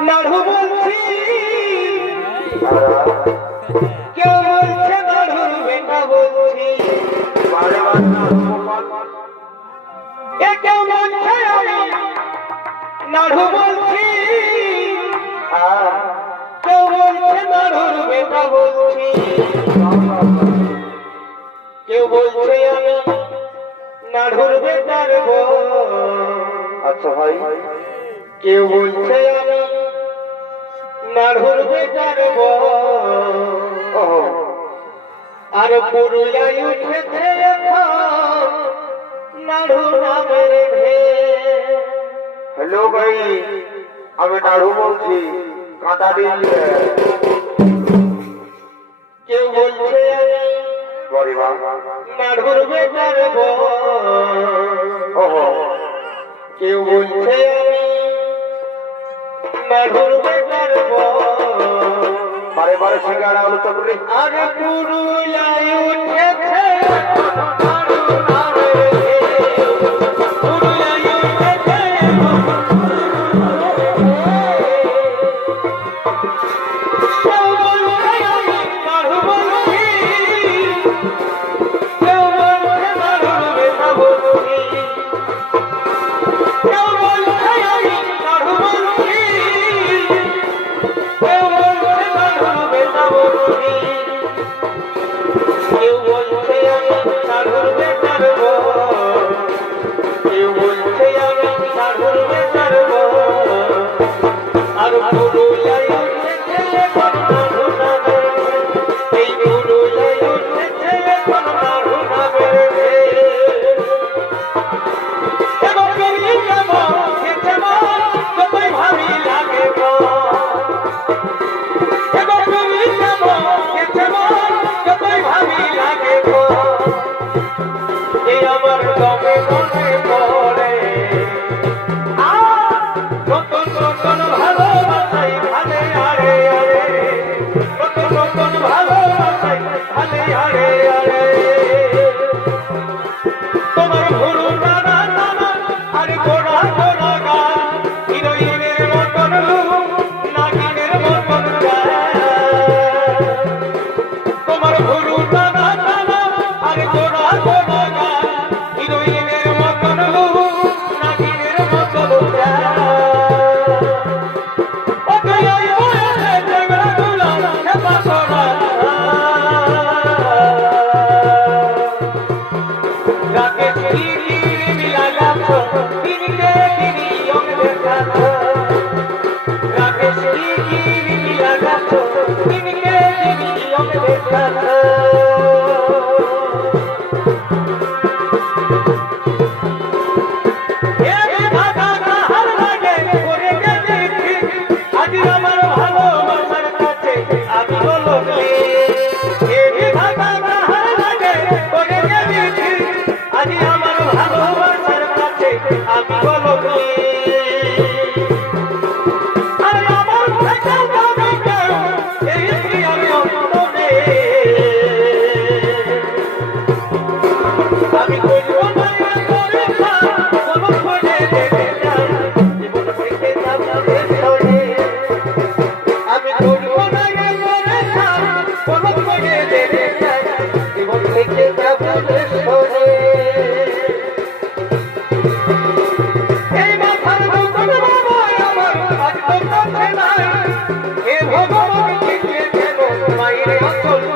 লড়ু বলছি কেউ বলছে লড়ুর বেটা বলছি এ কেউ বলছে আমি লড়ু বলছি কেউ বলছে লড়ুর বেটা বলছি কেউ বলছে আমি নাড়ুর বেটার আচ্ছা ভাই, কেউ বলছে আমি আর উঠেছে হ্যালো ভাই আমি নাড়ু বলছি কাঁটা দিয়ে কেউ বলছে নাড়ুর বেকার কেউ বলছে বারে বারে সিঙ্গারা আলোচনা করি আরে পুরুলিয়ায় উঠেছে। আরো রোলে ও তোমাকে দেখিয়ে দেব বাইরে আসল